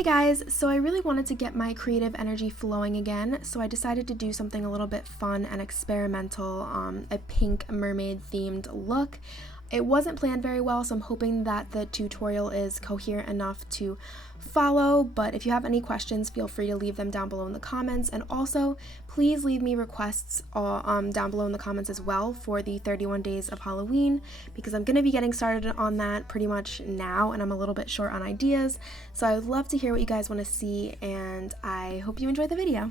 Hey guys, so I really wanted to get my creative energy flowing again, so I decided to do something a little bit fun and experimental, a pink mermaid themed look. It wasn't planned very well, so I'm hoping that the tutorial is coherent enough to follow, but if you have any questions, feel free to leave them down below in the comments, and also please leave me requests down below in the comments as well for the 31 days of Halloween, because I'm going to be getting started on that pretty much now, and I'm a little bit short on ideas, so I would love to hear what you guys want to see, and I hope you enjoy the video.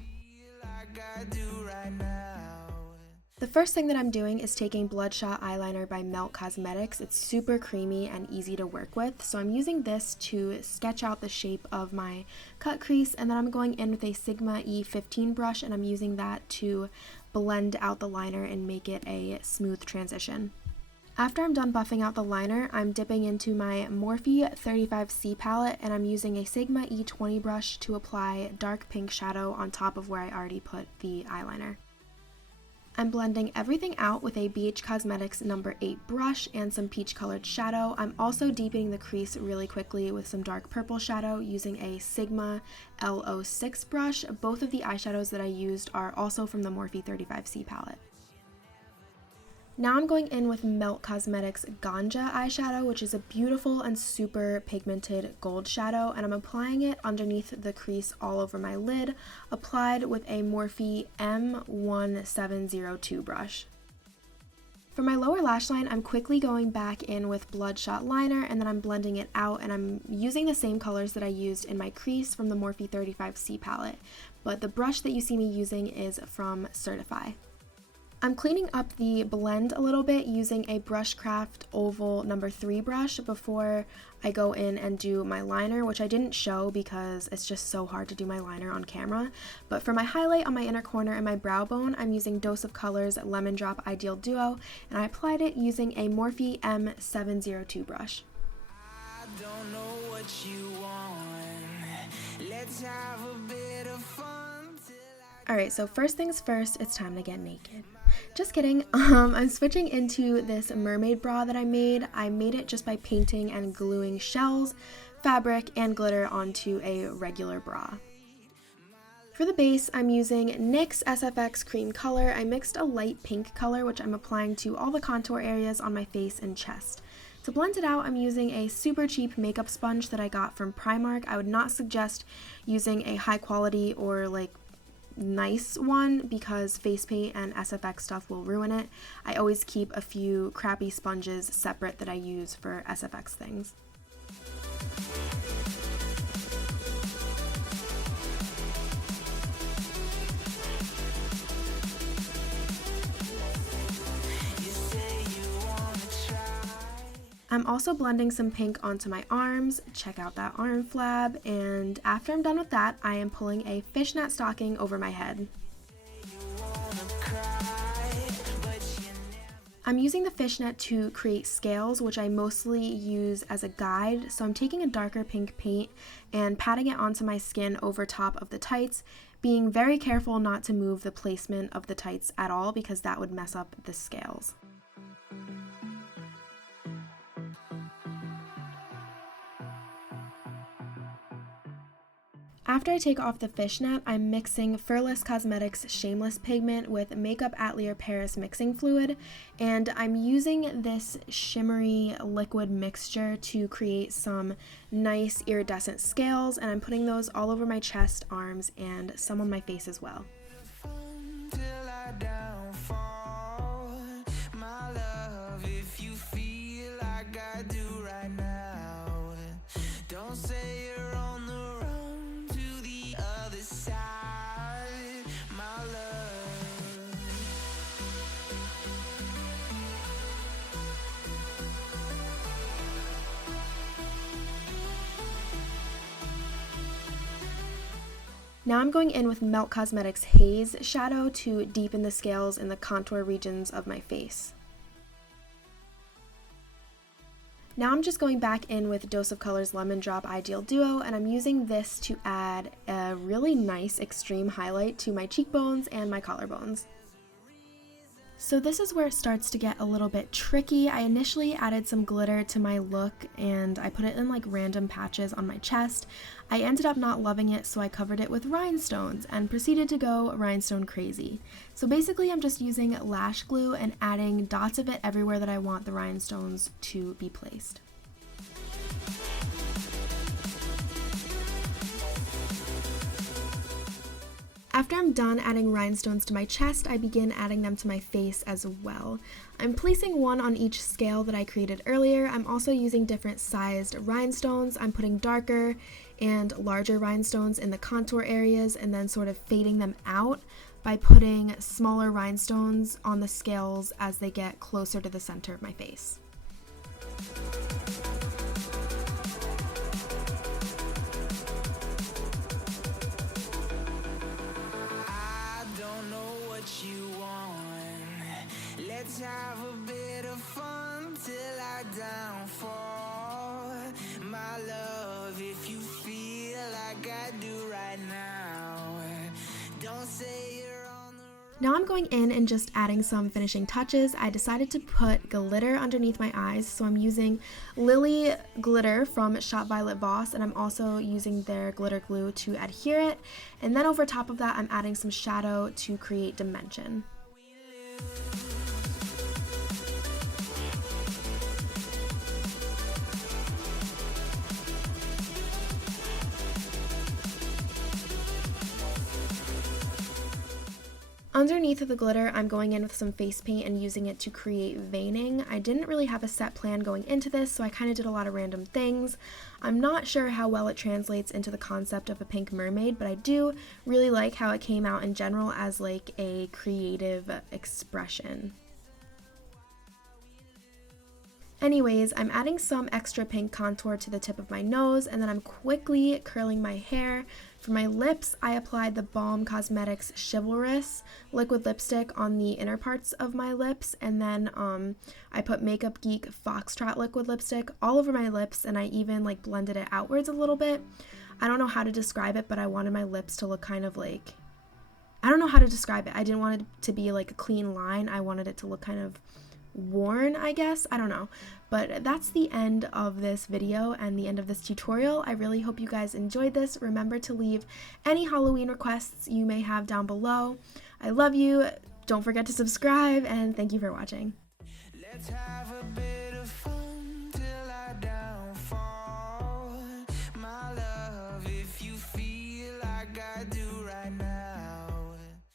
The first thing that I'm doing is taking Bloodshot eyeliner by Melt Cosmetics. It's super creamy and easy to work with, so I'm using this to sketch out the shape of my cut crease, and then I'm going in with a Sigma E15 brush, and I'm using that to blend out the liner and make it a smooth transition. After I'm done buffing out the liner, I'm dipping into my Morphe 35C palette, and I'm using a Sigma E20 brush to apply dark pink shadow on top of where I already put the eyeliner. I'm blending everything out with a BH Cosmetics number 8 brush and some peach colored shadow. I'm also deepening the crease really quickly with some dark purple shadow using a Sigma L06 brush. Both of the eyeshadows that I used are also from the Morphe 35C palette. Now I'm going in with Melt Cosmetics Ganja eyeshadow, which is a beautiful and super pigmented gold shadow, and I'm applying it underneath the crease all over my lid, applied with a Morphe M1702 brush. For my lower lash line, I'm quickly going back in with Bloodshot liner, and then I'm blending it out, and I'm using the same colors that I used in my crease from the Morphe 35C palette, but the brush that you see me using is from Certify. I'm cleaning up the blend a little bit using a Brushcraft Oval number 3 brush before I go in and do my liner, which I didn't show because it's just so hard to do my liner on camera. But for my highlight on my inner corner and my brow bone, I'm using Dose of Colors Lemon Drop Ideal Duo, and I applied it using a Morphe M702 brush. I don't know what you want. Let's have a bit of fun. Alright, so first things first, it's time to get naked. Just kidding. I'm switching into this mermaid bra that I made. I made it just by painting and gluing shells, fabric, and glitter onto a regular bra. For the base, I'm using NYX SFX cream color. I mixed a light pink color, which I'm applying to all the contour areas on my face and chest. To blend it out, I'm using a super cheap makeup sponge that I got from Primark. I would not suggest using a high quality or nice one because face paint and SFX stuff will ruin it. I always keep a few crappy sponges separate that I use for SFX things. I'm also blending some pink onto my arms. Check out that arm flab, and after I'm done with that, I am pulling a fishnet stocking over my head. I'm using the fishnet to create scales, which I mostly use as a guide, so I'm taking a darker pink paint and patting it onto my skin over top of the tights, being very careful not to move the placement of the tights at all because that would mess up the scales. After I take off the fishnet, I'm mixing Furless Cosmetics Shameless Pigment with Makeup Atelier Paris mixing fluid, and I'm using this shimmery liquid mixture to create some nice iridescent scales, and I'm putting those all over my chest, arms, and some on my face as well. Now I'm going in with Melt Cosmetics Haze shadow to deepen the scales in the contour regions of my face. Now I'm just going back in with Dose of Colors Lemon Drop Ideal Duo, and I'm using this to add a really nice extreme highlight to my cheekbones and my collarbones. So this is where it starts to get a little bit tricky. I initially added some glitter to my look and I put it in like random patches on my chest. I ended up not loving it, so I covered it with rhinestones and proceeded to go rhinestone crazy. So basically I'm just using lash glue and adding dots of it everywhere that I want the rhinestones to be placed. After I'm done adding rhinestones to my chest, I begin adding them to my face as well. I'm placing one on each scale that I created earlier. I'm also using different sized rhinestones. I'm putting darker and larger rhinestones in the contour areas and then sort of fading them out by putting smaller rhinestones on the scales as they get closer to the center of my face. Let's have a bit of fun till I downfall. My love, if you feel like I do right now, don't say you're on the... Now I'm going in and just adding some finishing touches. I decided to put glitter underneath my eyes, so I'm using Lilly glitter from Shop Violet Boss, and I'm also using their glitter glue to adhere it. And then over top of that, I'm adding some shadow to create dimension. Underneath of the glitter, I'm going in with some face paint and using it to create veining. I didn't really have a set plan going into this, so I kind of did a lot of random things. I'm not sure how well it translates into the concept of a pink mermaid, but I do really like how it came out in general as like a creative expression. Anyways, I'm adding some extra pink contour to the tip of my nose, and then I'm quickly curling my hair. For my lips, I applied the Balm Cosmetics Chivalrous liquid lipstick on the inner parts of my lips, and then I put Makeup Geek Foxtrot liquid lipstick all over my lips, and I even like blended it outwards a little bit. I don't know how to describe it, but I wanted my lips to look kind of like, I don't know how to describe it. I didn't want it to be like a clean line. I wanted it to look kind of worn, I guess. I don't know. But that's the end of this video and the end of this tutorial. I really hope you guys enjoyed this. Remember to leave any Halloween requests you may have down below. I love you. Don't forget to subscribe, and thank you for watching. Let's have a bit of fun.